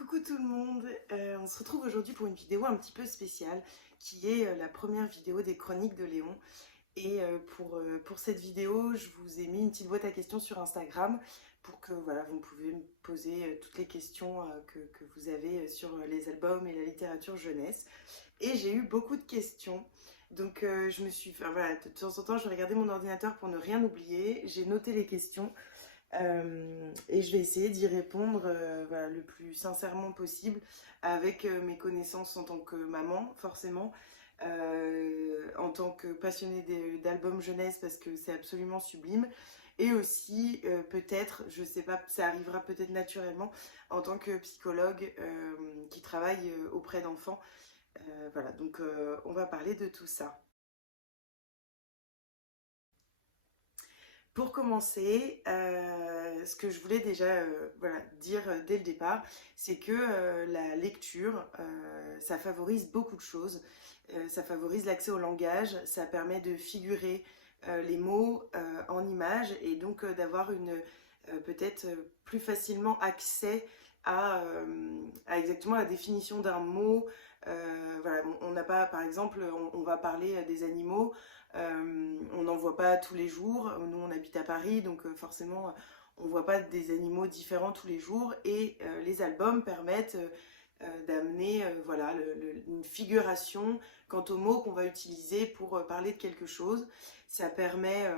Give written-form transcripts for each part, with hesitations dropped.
Coucou tout le monde, on se retrouve aujourd'hui pour une vidéo un petit peu spéciale qui est la première vidéo des chroniques de Léon. Et pour cette vidéo, je vous ai mis une petite boîte à questions sur Instagram pour que voilà, vous pouvez me poser toutes les questions que vous avez sur les albums et la littérature jeunesse. Et j'ai eu beaucoup de questions. Donc je me suis, enfin, voilà, de temps en temps, je vais regarder mon ordinateur pour ne rien oublier. J'ai noté les questions. Et je vais essayer d'y répondre voilà, le plus sincèrement possible avec mes connaissances en tant que maman, forcément, en tant que passionnée d'albums jeunesse parce que c'est absolument sublime, et aussi peut-être, je sais pas, ça arrivera peut-être naturellement, en tant que psychologue qui travaille auprès d'enfants. Voilà, donc on va parler de tout ça. Pour commencer, ce que je voulais déjà voilà, dire dès le départ, c'est que la lecture, ça favorise beaucoup de choses. Ça favorise l'accès au langage, ça permet de figurer les mots en images et donc d'avoir peut-être plus facilement accès à exactement la définition d'un mot. Voilà, on n'a pas, par exemple, on va parler des animaux. On n'en voit pas tous les jours. Nous, on habite à Paris, donc forcément, on ne voit pas des animaux différents tous les jours. Et les albums permettent d'amener voilà, une figuration quant aux mots qu'on va utiliser pour parler de quelque chose. Ça permet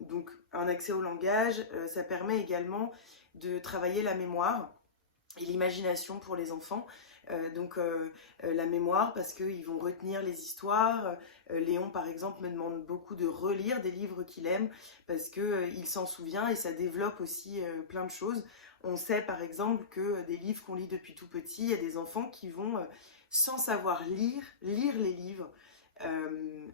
donc un accès au langage. Ça permet également de travailler la mémoire et l'imagination pour les enfants. La mémoire parce qu'ils vont retenir les histoires. Léon par exemple me demande beaucoup de relire des livres qu'il aime parce que il s'en souvient et ça développe aussi plein de choses. On sait par exemple que des livres qu'on lit depuis tout petit, il y a des enfants qui vont sans savoir lire les livres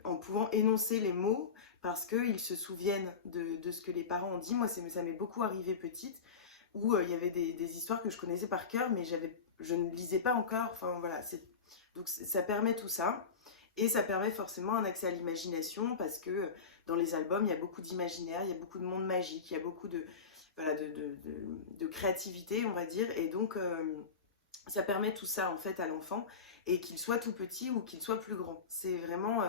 en pouvant énoncer les mots parce qu'ils se souviennent de ce que les parents ont dit. Moi ça m'est beaucoup arrivé petite où il y avait des histoires que je connaissais par cœur, mais je ne lisais pas encore. Enfin voilà, donc ça permet tout ça. Et ça permet forcément un accès à l'imagination parce que dans les albums, il y a beaucoup d'imaginaire, il y a beaucoup de monde magique, il y a beaucoup voilà, de créativité, on va dire. Et donc, ça permet tout ça en fait à l'enfant, et qu'il soit tout petit ou qu'il soit plus grand. C'est vraiment,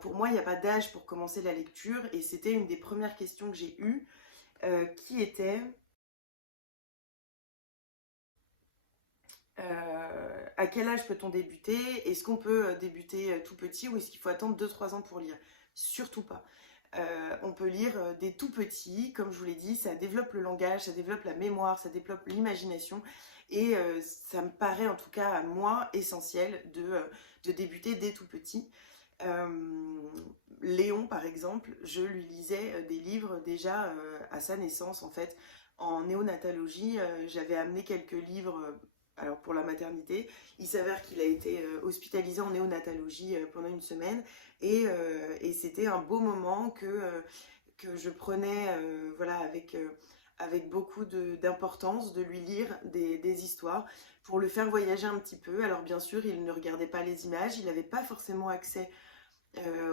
pour moi, il n'y a pas d'âge pour commencer la lecture. Et c'était une des premières questions que j'ai eues, qui était à quel âge peut-on débuter? Est-ce qu'on peut débuter tout petit ou est-ce qu'il faut attendre 2-3 ans pour lire? Surtout pas. On peut lire des tout petits, comme je vous l'ai dit, ça développe le langage, ça développe la mémoire, ça développe l'imagination. Et ça me paraît en tout cas à moi essentiel de débuter dès tout petit. Euh, Léon par exemple, je lui lisais des livres déjà à sa naissance en fait. En néonatologie, j'avais amené quelques livres alors pour la maternité. Il s'avère qu'il a été hospitalisé en néonatologie pendant une semaine et c'était un beau moment que je prenais voilà, avec beaucoup d'importance de lui lire des histoires pour le faire voyager un petit peu. Alors bien sûr, il ne regardait pas les images, il n'avait pas forcément accès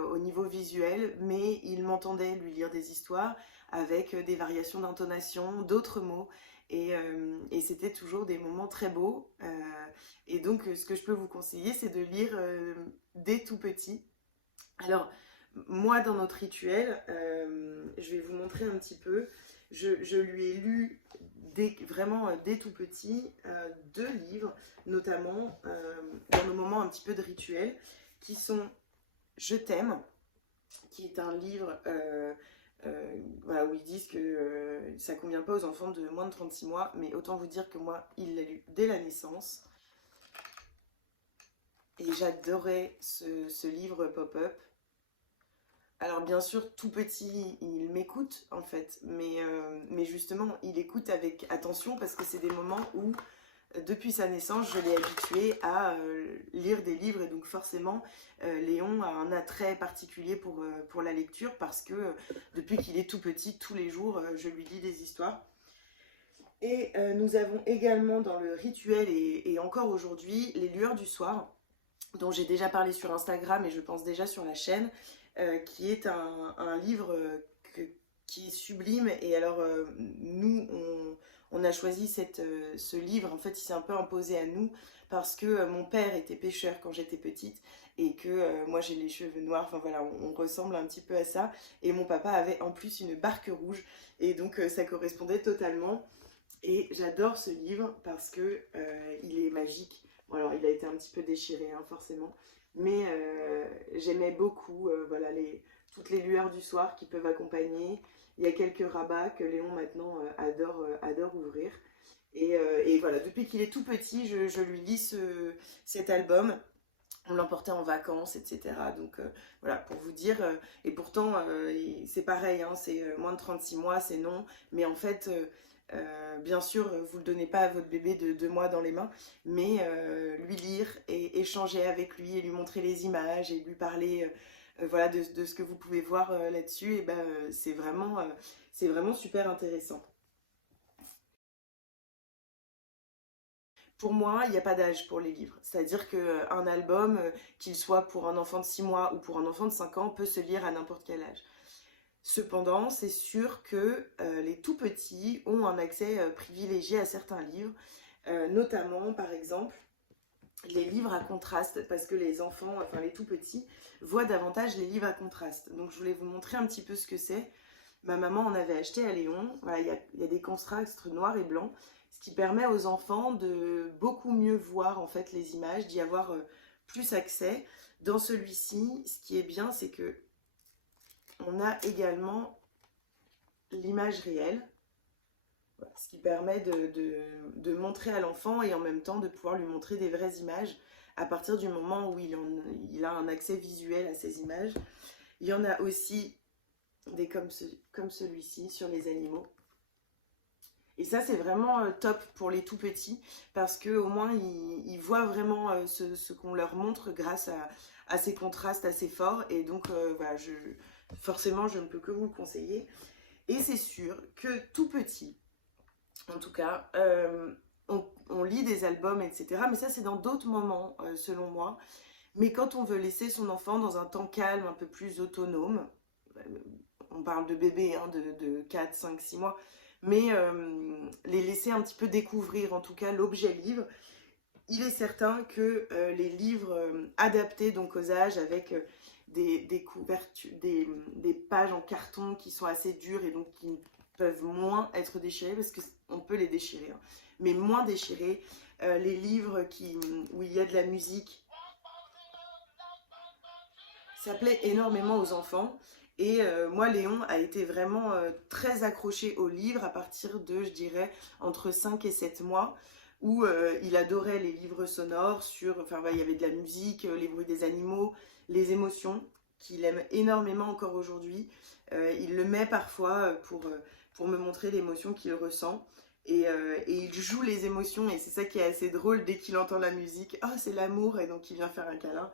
au niveau visuel, mais il m'entendait lui lire des histoires avec des variations d'intonation, d'autres mots, et c'était toujours des moments très beaux. Et donc, ce que je peux vous conseiller, c'est de lire dès tout petit. Alors, moi, dans notre rituel, je vais vous montrer un petit peu. Je lui ai lu vraiment dès tout petit 2 livres, notamment dans nos moments un petit peu de rituel, qui sont Je t'aime, qui est un livre voilà, où ils disent que ça ne convient pas aux enfants de moins de 36 mois, mais autant vous dire que moi, il l'a lu dès la naissance. Et j'adorais ce livre pop-up. Alors bien sûr, tout petit, il m'écoute en fait, mais justement, il écoute avec attention parce que c'est des moments où depuis sa naissance, je l'ai habitué à lire des livres, et donc forcément, Léon a un attrait particulier pour la lecture parce que depuis qu'il est tout petit, tous les jours, je lui lis des histoires. Et nous avons également dans le rituel, et encore aujourd'hui, les lueurs du soir, dont j'ai déjà parlé sur Instagram et je pense déjà sur la chaîne, qui est un livre qui est sublime. Et alors, nous, on on a choisi ce livre. En fait, il s'est un peu imposé à nous parce que mon père était pêcheur quand j'étais petite et que moi j'ai les cheveux noirs. Enfin voilà, on ressemble un petit peu à ça. Et mon papa avait en plus une barque rouge et donc ça correspondait totalement. Et j'adore ce livre parce que il est magique. Bon, alors il a été un petit peu déchiré hein, forcément, mais j'aimais beaucoup voilà, toutes les lueurs du soir qui peuvent accompagner. Il y a quelques rabats que Léon maintenant adore ouvrir. Et voilà, depuis qu'il est tout petit, je lui lis cet album. On l'emportait en vacances, etc. Donc voilà, pour vous dire, et pourtant c'est pareil, hein, c'est moins de 36 mois, c'est non, mais en fait, bien sûr, vous ne le donnez pas à votre bébé de 2 mois dans les mains, mais lui lire et échanger avec lui et lui montrer les images et lui parler voilà, de ce que vous pouvez voir là-dessus, et ben, c'est vraiment super intéressant. Pour moi, il n'y a pas d'âge pour les livres. C'est-à-dire qu'un album, qu'il soit pour un enfant de 6 mois ou pour un enfant de 5 ans, peut se lire à n'importe quel âge. Cependant, c'est sûr que les tout petits ont un accès privilégié à certains livres, notamment par exemple les livres à contraste, parce que les enfants, enfin les tout petits, voient davantage les livres à contraste. Donc je voulais vous montrer un petit peu ce que c'est. Ma maman en avait acheté à Léon. Voilà, il y a des contrastes noirs et blancs, ce qui permet aux enfants de beaucoup mieux voir en fait les images, d'y avoir plus accès. Dans celui-ci, ce qui est bien, c'est que on a également l'image réelle, voilà, ce qui permet de montrer à l'enfant et en même temps de pouvoir lui montrer des vraies images à partir du moment où il a un accès visuel à ces images. Il y en a aussi des comme celui-ci sur les animaux. Et ça, c'est vraiment top pour les tout petits parce qu'au moins, ils voient vraiment ce qu'on leur montre grâce à ces contrastes assez forts. Et donc, voilà, forcément, je ne peux que vous le conseiller. Et c'est sûr que tout petit, en tout cas, on lit des albums, etc. Mais ça, c'est dans d'autres moments, selon moi. Mais quand on veut laisser son enfant dans un temps calme, un peu plus autonome, euh, on parle de bébé hein, de 4, 5, 6 mois, mais les laisser un petit peu découvrir en tout cas l'objet livre. Il est certain que les livres adaptés donc aux âges avec des couvertures, des pages en carton qui sont assez dures et donc qui peuvent moins être déchirées parce qu'on peut les déchirer, hein, mais moins déchirés. Les livres où il y a de la musique, ça plaît énormément aux enfants. Et moi, Léon a été vraiment très accroché au livre à partir de, je dirais, entre 5 et 7 mois, où il adorait les livres sonores enfin, ouais, il y avait de la musique, les bruits des animaux, les émotions, qu'il aime énormément encore aujourd'hui. Il le met parfois pour me montrer l'émotion qu'il ressent. Et il joue les émotions, et c'est ça qui est assez drôle dès qu'il entend la musique. Oh, c'est l'amour, et donc il vient faire un câlin.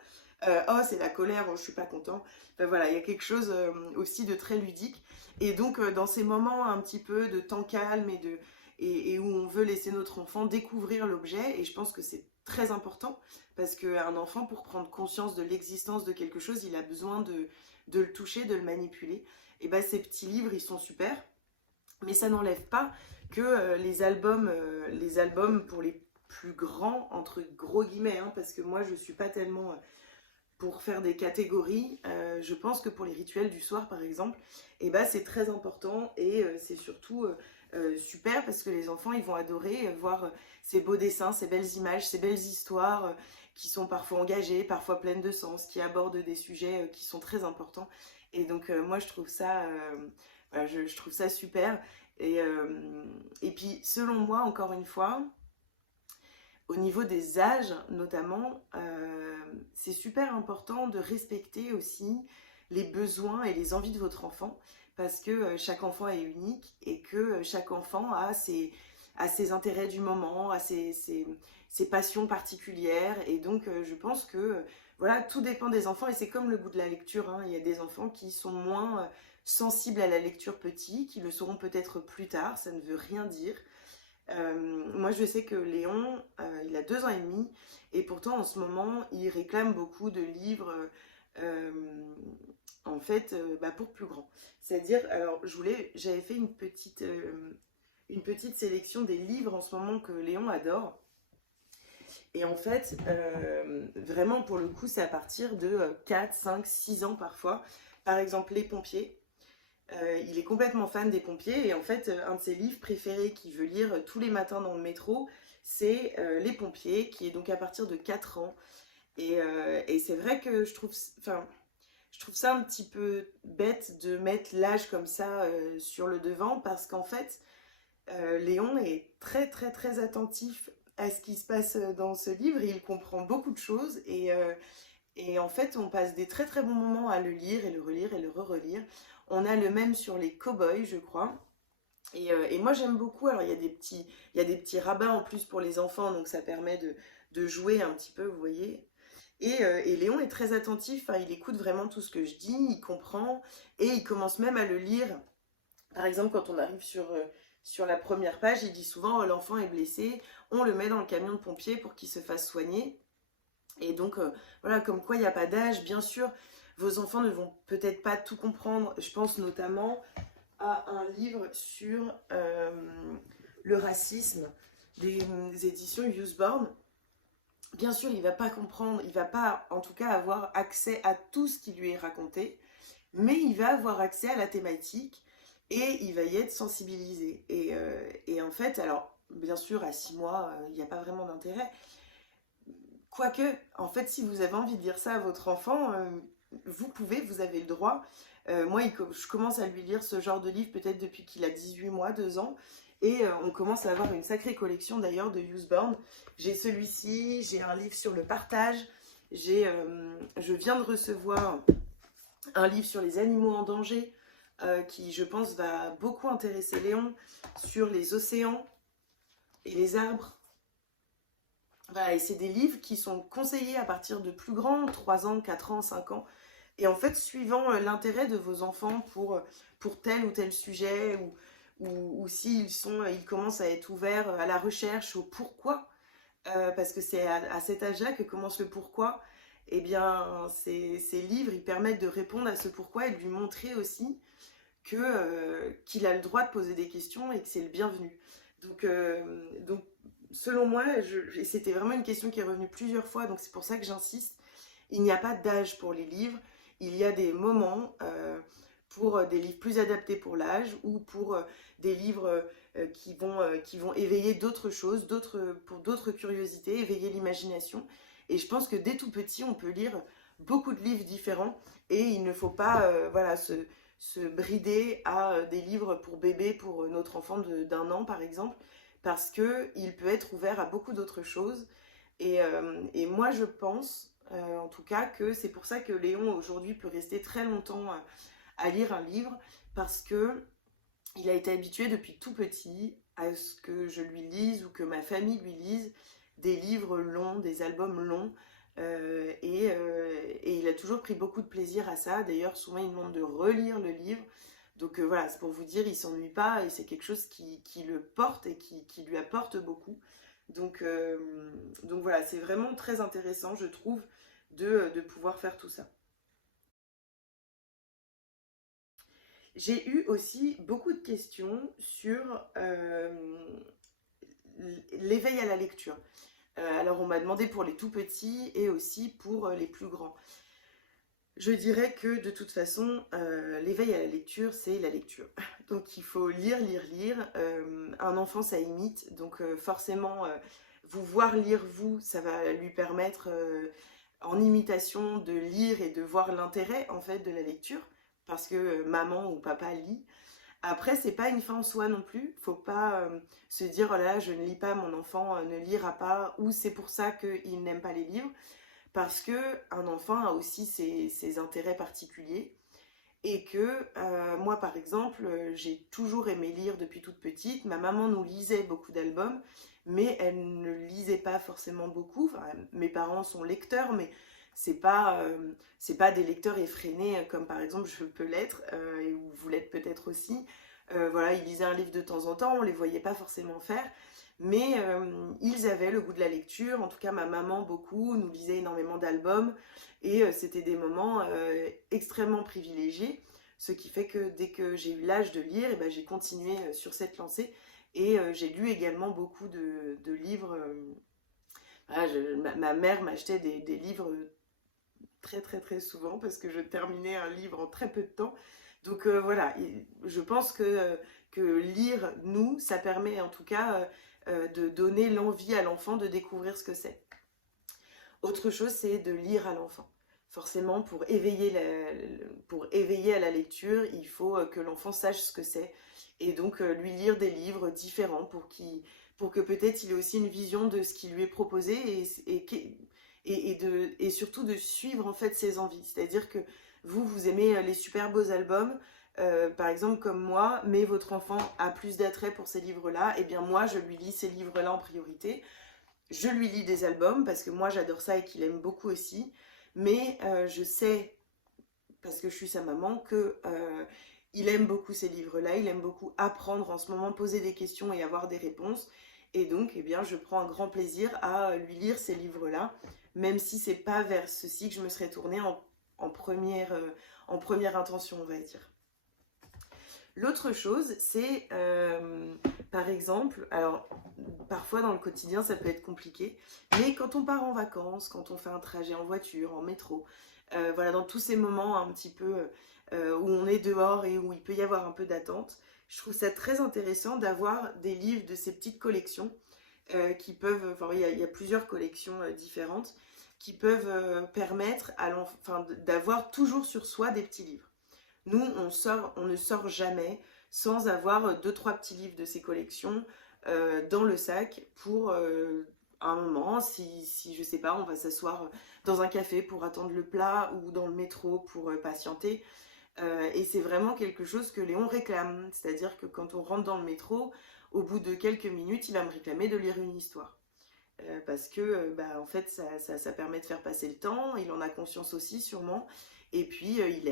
Oh, c'est la colère, oh, je suis pas content. Enfin, voilà, il y a quelque chose aussi de très ludique. Et donc, dans ces moments un petit peu de temps calme et où on veut laisser notre enfant découvrir l'objet, et je pense que c'est très important, parce qu'un enfant, pour prendre conscience de l'existence de quelque chose, il a besoin de le toucher, de le manipuler. Et ben, ces petits livres, ils sont super, mais ça n'enlève pas que les albums pour les plus grands, entre gros guillemets, hein, parce que moi, je suis pas tellement pour faire des catégories. Je pense que pour les rituels du soir, par exemple, eh ben, c'est très important et c'est surtout super parce que les enfants, ils vont adorer voir ces beaux dessins, ces belles images, ces belles histoires qui sont parfois engagées, parfois pleines de sens, qui abordent des sujets qui sont très importants. Et donc, moi, je trouve ça, voilà, je trouve ça super. Et puis, selon moi, encore une fois, au niveau des âges, notamment, c'est super important de respecter aussi les besoins et les envies de votre enfant parce que chaque enfant est unique et que chaque enfant a ses intérêts du moment, a ses passions particulières. Et donc, je pense que voilà, tout dépend des enfants et c'est comme le goût de la lecture, hein. Il y a des enfants qui sont moins sensibles à la lecture petit, qui le seront peut-être plus tard, ça ne veut rien dire. Moi, je sais que Léon, il a 2 ans et demi, et pourtant, en ce moment, il réclame beaucoup de livres, euh, en fait, bah, pour plus grands. C'est-à-dire, alors, j'avais fait une petite une petite sélection des livres en ce moment que Léon adore. Et en fait, vraiment pour le coup, c'est à partir de 4, 5, 6 ans parfois. Par exemple, Les Pompiers. Il est complètement fan des pompiers et en fait, un de ses livres préférés qu'il veut lire tous les matins dans le métro, c'est Les Pompiers, qui est donc à partir de 4 ans. Et c'est vrai que je trouve ça un petit peu bête de mettre l'âge comme ça sur le devant parce qu'en fait, Léon est très très très attentif à ce qui se passe dans ce livre. Il comprend beaucoup de choses et en fait, on passe des très très bons moments à le lire et le relire et le re-relire. On a le même sur les cow-boys, je crois. Et moi, j'aime beaucoup. Alors, il y a des petits rabats en plus pour les enfants, donc ça permet de jouer un petit peu, vous voyez. Et Léon est très attentif, hein, il écoute vraiment tout ce que je dis, il comprend, et il commence même à le lire. Par exemple, quand on arrive sur la première page, il dit souvent l'enfant est blessé, on le met dans le camion de pompiers pour qu'il se fasse soigner. Et donc, voilà, comme quoi il n'y a pas d'âge, bien sûr, vos enfants ne vont peut-être pas tout comprendre. Je pense notamment à un livre sur le racisme des éditions Usborne. Bien sûr, il ne va pas comprendre, il ne va pas en tout cas avoir accès à tout ce qui lui est raconté, mais il va avoir accès à la thématique et il va y être sensibilisé. Et en fait, alors, bien sûr, à 6 mois, il n'y a pas vraiment d'intérêt. Quoique, en fait, si vous avez envie de dire ça à votre enfant, vous pouvez, vous avez le droit. Moi, je commence à lui lire ce genre de livre peut-être depuis qu'il a 18 mois, 2 ans. Et on commence à avoir une sacrée collection d'ailleurs de Usborne. J'ai celui-ci, j'ai un livre sur le partage. Je viens de recevoir un livre sur les animaux en danger qui, je pense, va beaucoup intéresser Léon, sur les océans et les arbres. Voilà, et c'est des livres qui sont conseillés à partir de plus grands, 3 ans, 4 ans, 5 ans. Et en fait, suivant l'intérêt de vos enfants pour tel ou tel sujet, ou s'ils ils commencent à être ouverts à la recherche, au pourquoi, parce que c'est à cet âge-là que commence le pourquoi, eh bien, ces livres, ils permettent de répondre à ce pourquoi et de lui montrer aussi qu'il a le droit de poser des questions et que c'est le bienvenu. Donc selon moi, et c'était vraiment une question qui est revenue plusieurs fois, donc c'est pour ça que j'insiste, il n'y a pas d'âge pour les livres, il y a des moments pour des livres plus adaptés pour l'âge ou pour des livres qui vont éveiller d'autres choses, pour d'autres curiosités, éveiller l'imagination. Et je pense que dès tout petit, on peut lire beaucoup de livres différents et il ne faut pas voilà, se brider à des livres pour bébé, pour notre enfant d'un an par exemple, parce qu'il peut être ouvert à beaucoup d'autres choses. Et moi je pense en tout cas que c'est pour ça que Léon aujourd'hui peut rester très longtemps à lire un livre, parce que il a été habitué depuis tout petit à ce que je lui lise ou que ma famille lui lise des livres longs, des albums longs. Et il a toujours pris beaucoup de plaisir à ça. D'ailleurs, souvent, il demande de relire le livre. Donc voilà, c'est pour vous dire, il s'ennuie pas et c'est quelque chose qui le porte et qui lui apporte beaucoup. Donc voilà, c'est vraiment très intéressant, je trouve, de pouvoir faire tout ça. J'ai eu aussi beaucoup de questions sur l'éveil à la lecture. Alors on m'a demandé pour les tout petits et aussi pour les plus grands. Je dirais que de toute façon, l'éveil à la lecture, c'est la lecture. Donc il faut lire, lire, lire. Un enfant, ça imite. Donc forcément, vous voir lire vous, ça va lui permettre en imitation de lire et de voir l'intérêt en fait de la lecture. Parce que maman ou papa lit. Après, c'est pas une fin en soi non plus. Faut pas se dire, oh là là, je ne lis pas, mon enfant ne lira pas, ou c'est pour ça qu'il n'aime pas les livres. Parce que un enfant a aussi ses intérêts particuliers. Et que moi, par exemple, j'ai toujours aimé lire depuis toute petite. Ma maman nous lisait beaucoup d'albums, mais elle ne lisait pas forcément beaucoup. Enfin, mes parents sont lecteurs, mais c'est pas des lecteurs effrénés comme par exemple je peux l'être, et vous l'êtes peut-être aussi. Voilà, ils lisaient un livre de temps en temps, on les voyait pas forcément faire, mais ils avaient le goût de la lecture. En tout cas, ma maman beaucoup nous lisait énormément d'albums et c'était des moments extrêmement privilégiés. Ce qui fait que dès que j'ai eu l'âge de lire, et ben, j'ai continué sur cette lancée Et j'ai lu également beaucoup de livres. Voilà, ma mère m'achetait des livres très très très souvent parce que je terminais un livre en très peu de temps. Donc voilà, je pense que lire, nous, ça permet en tout cas de donner l'envie à l'enfant de découvrir ce que c'est. Autre chose, c'est de lire à l'enfant. Forcément, pour éveiller à la lecture, il faut que l'enfant sache ce que c'est. Et donc, lui lire des livres différents pour que peut-être il ait aussi une vision de ce qui lui est proposé et surtout de suivre en fait ses envies. C'est-à-dire que vous aimez les super beaux albums, par exemple comme moi, mais votre enfant a plus d'attrait pour ces livres-là, et bien moi, je lui lis ces livres-là en priorité. Je lui lis des albums parce que moi j'adore ça et qu'il aime beaucoup aussi. Mais je sais, parce que je suis sa maman, que il aime beaucoup ces livres-là. Il aime beaucoup apprendre en ce moment, poser des questions et avoir des réponses. Et donc, eh bien, je prends un grand plaisir à lui lire ces livres-là, même si c'est pas vers ceci que je me serais tournée en première intention, on va dire. L'autre chose, c'est par exemple, alors parfois dans le quotidien ça peut être compliqué, mais quand on part en vacances, quand on fait un trajet en voiture, en métro, voilà, dans tous ces moments un petit peu où on est dehors et où il peut y avoir un peu d'attente, je trouve ça très intéressant d'avoir des livres de ces petites collections qui peuvent, enfin il y a plusieurs collections différentes qui peuvent permettre à l'enfant d'avoir toujours sur soi des petits livres. Nous, on ne sort jamais sans avoir deux, trois petits livres de ces collections dans le sac pour un moment, si je sais pas, on va s'asseoir dans un café pour attendre le plat ou dans le métro pour patienter. Et c'est vraiment quelque chose que Léon réclame. C'est-à-dire que quand on rentre dans le métro, au bout de quelques minutes, il va me réclamer de lire une histoire. Parce que bah, en fait ça permet de faire passer le temps, il en a conscience aussi sûrement, et puis il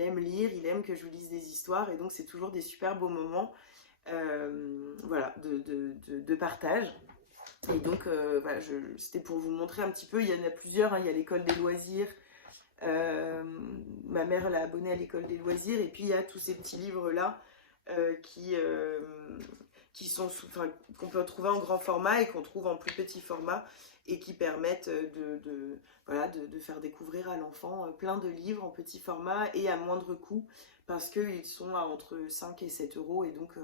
aime lire, il aime que je lui lise des histoires, et donc c'est toujours des super beaux moments voilà, de partage. Et donc voilà, c'était pour vous montrer un petit peu, il y en a plusieurs, hein, il y a l'école des loisirs, euh, ma mère l'a abonnée à l'école des loisirs, et puis il y a tous ces petits livres là euh, qui, euh, enfin, qu'on peut trouver en grand format et qu'on trouve en plus petit format et qui permettent voilà, de faire découvrir à l'enfant plein de livres en petit format et à moindre coût parce qu'ils sont à entre 5 et 7 euros et donc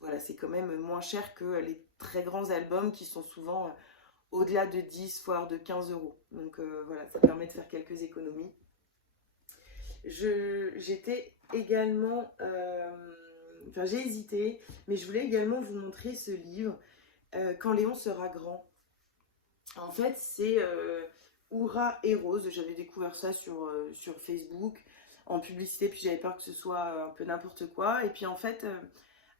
voilà, c'est quand même moins cher que les très grands albums qui sont souvent au-delà de 10 voire de 15 euros. Donc voilà, ça permet de faire quelques économies. J'étais également enfin j'ai hésité, mais je voulais également vous montrer ce livre, Quand Léon sera grand. En fait, c'est Oura et Rose. J'avais découvert ça sur Facebook en publicité, puis j'avais peur que ce soit un peu n'importe quoi. Et puis en fait,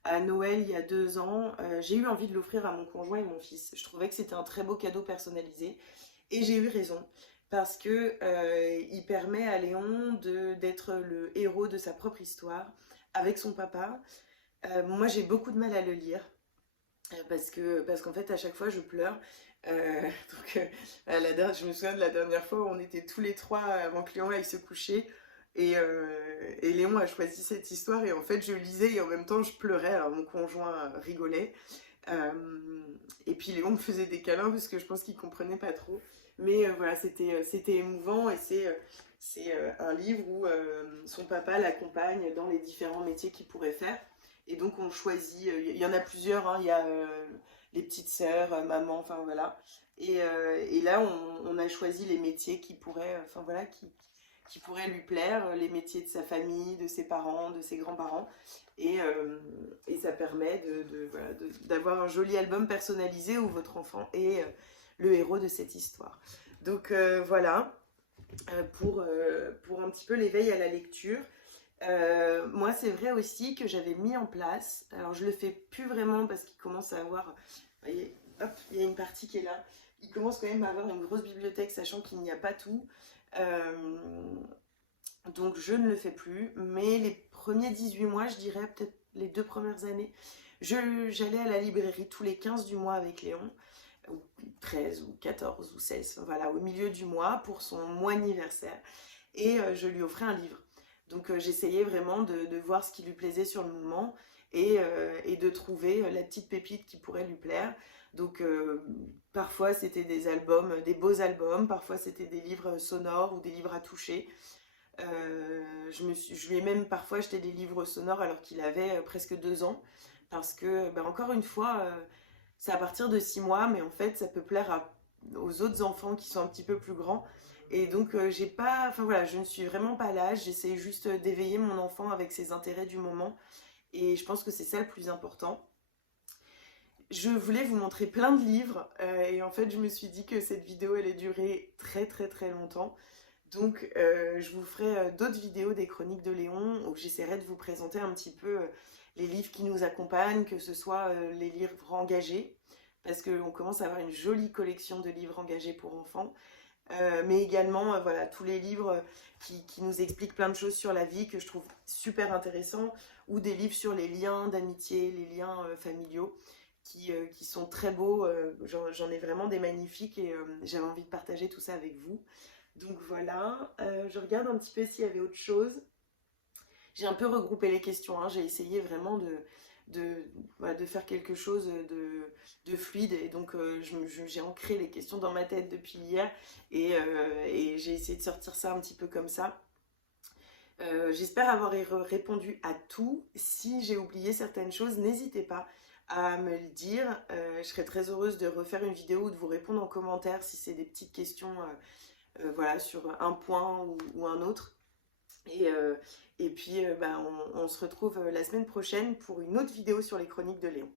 à Noël, il y a 2 ans, j'ai eu envie de l'offrir à mon conjoint et mon fils. Je trouvais que c'était un très beau cadeau personnalisé. Et j'ai eu raison, parce que il permet à Léon d'être le héros de sa propre histoire avec son papa. Moi, j'ai beaucoup de mal à le lire parce qu'en fait, à chaque fois, je pleure. Donc, je me souviens de la dernière fois où on était tous les trois avant que Léon aille se coucher. Et Léon a choisi cette histoire et en fait je lisais et en même temps je pleurais, alors mon conjoint rigolait. Euh, et puis Léon me faisait des câlins parce que je pense qu'il comprenait pas trop. Mais voilà, c'était émouvant et c'est un livre où son papa l'accompagne dans les différents métiers qu'il pourrait faire. Et donc on choisit, il y en a plusieurs, hein, il y a les petites sœurs, maman, enfin voilà. Et là on a choisi les métiers qui pourraient, enfin voilà, qui pourraient lui plaire, les métiers de sa famille, de ses parents, de ses grands-parents. Et ça permet voilà, d'avoir un joli album personnalisé où votre enfant est le héros de cette histoire. Donc voilà, pour un petit peu l'éveil à la lecture. Moi, c'est vrai aussi que j'avais mis en place, alors je le fais plus vraiment parce qu'il commence à avoir, vous voyez, hop, il y a une partie qui est là, il commence quand même à avoir une grosse bibliothèque, sachant qu'il n'y a pas tout. Euh, donc je ne le fais plus, mais les premiers 18 mois, je dirais peut-être les 2 premières années, j'allais à la librairie tous les 15 du mois avec Léon, ou 13 ou 14 ou 16, voilà, au milieu du mois pour son mois anniversaire, et je lui offrais un livre. Donc j'essayais vraiment de voir ce qui lui plaisait sur le moment, et de trouver la petite pépite qui pourrait lui plaire. Donc parfois c'était des albums, des beaux albums, parfois c'était des livres sonores ou des livres à toucher. Je lui ai même parfois acheté des livres sonores alors qu'il avait presque 2 ans, parce que, ben, encore une fois, c'est à partir de 6 mois, mais en fait, ça peut plaire aux autres enfants qui sont un petit peu plus grands. Et donc, j'ai pas, enfin voilà, je ne suis vraiment pas à l'âge, j'essaie juste d'éveiller mon enfant avec ses intérêts du moment, et je pense que c'est ça le plus important. Je voulais vous montrer plein de livres, et en fait, je me suis dit que cette vidéo allait durer très très très longtemps. Donc, je vous ferai d'autres vidéos des Chroniques de Léon où j'essaierai de vous présenter un petit peu les livres qui nous accompagnent, que ce soit les livres engagés, parce qu'on commence à avoir une jolie collection de livres engagés pour enfants, mais également voilà, tous les livres qui nous expliquent plein de choses sur la vie que je trouve super intéressants, ou des livres sur les liens d'amitié, les liens familiaux, qui sont très beaux. J'en ai vraiment des magnifiques, et j'avais envie de partager tout ça avec vous. Donc voilà, je regarde un petit peu s'il y avait autre chose. J'ai un peu regroupé les questions, hein. J'ai essayé vraiment voilà, de faire quelque chose de fluide, et donc j'ai ancré les questions dans ma tête depuis hier, et j'ai essayé de sortir ça un petit peu comme ça. J'espère avoir répondu à tout. Si j'ai oublié certaines choses, n'hésitez pas à me le dire. Je serais très heureuse de refaire une vidéo ou de vous répondre en commentaire si c'est des petites questions voilà, sur un point ou un autre. Et puis, bah, on se retrouve la semaine prochaine pour une autre vidéo sur les Chroniques de Léon.